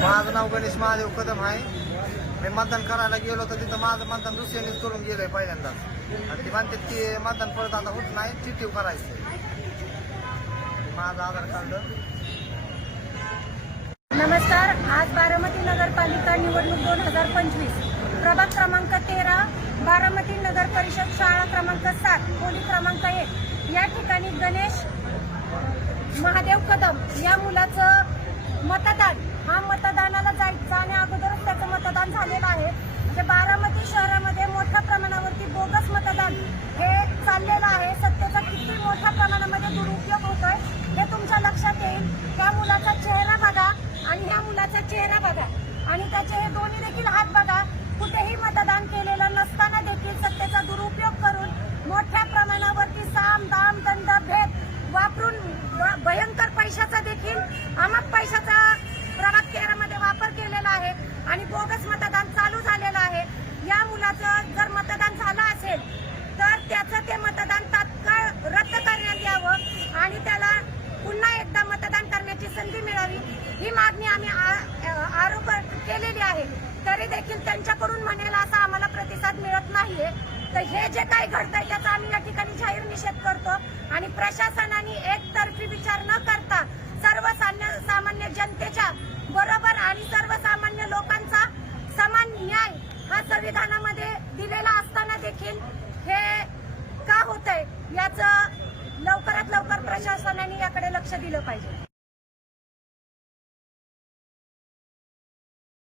माझं नाव गणेश महादेव कदम आहे. मी मतदान करायला गेलो तर तिथं माझं मतदान दुसऱ्यानेच करून गेलंय पहिल्यांदाच. आणि ती म्हणतात की मतदान परत आता होत नाही, चिठ्ठी करायचं. माझं आधार कार्ड. नमस्कार. आज बारामती नगरपालिका निवडणूक 2025 प्रभाग क्रमांक 13 बारामती नगर परिषद शाळा क्रमांक 7 खोली क्रमांक 1 या ठिकाणी गणेश महादेव कदम या मुलाचं मतदान हा मतदानाला जाण्या अगोदरच त्याचं मतदान झालेलं आहे. म्हणजे बारामती शहरामध्ये मोठ्या प्रमाणावरती बोगस मतदान हे चाललेलं आहे. सत्तेचा किती मोठ्या प्रमाणामध्ये दुरुपयोग होतोय हे तुमच्या लक्षात येईल. त्या मुलाचा चेहरा बघा आणि ह्या मुलाचा चेहरा बघा आणि त्याचे हे दोन्ही देखील हात बघा. कुठेही मतदान केलेलं नसताना देखील सत्तेचा दुरुपयोग करून मोठ्या प्रमाणावरती साम दाम दंड भेद वापरून भयंकर पैशाचा देखील अमाप पैशाचा प्रभाग 13 मध्ये वापर केलेला आहे आणि बोगस मतदान चालू झालेलं आहे. या मुलाचं जर मतदान झालं असेल तर त्याचं ते मतदान तात्काळ रद्द करण्यात यावं आणि त्याला पुन्हा एकदा मतदान करण्याची संधी मिळावी ही मागणी आम्ही आरोप केलेली आहे. तरी देखील त्यांच्याकडून म्हणेल असा आम्हाला प्रतिसाद मिळत नाहीये. तर हे जे काही घडतंय त्याचा आम्ही या ठिकाणी जाहीर निषेध करतो आणि प्रशासनाने एकतर्फी विचार न करता सर्वसामान्य जनतेच्या बरोबर आणि सर्वसामान्य लोकांचा समान न्याय हा संविधानामध्ये दिलेला असताना देखील हे का होतंय याचं लवकरात लवकर प्रशासनाने याकडे लक्ष दिलं पाहिजे.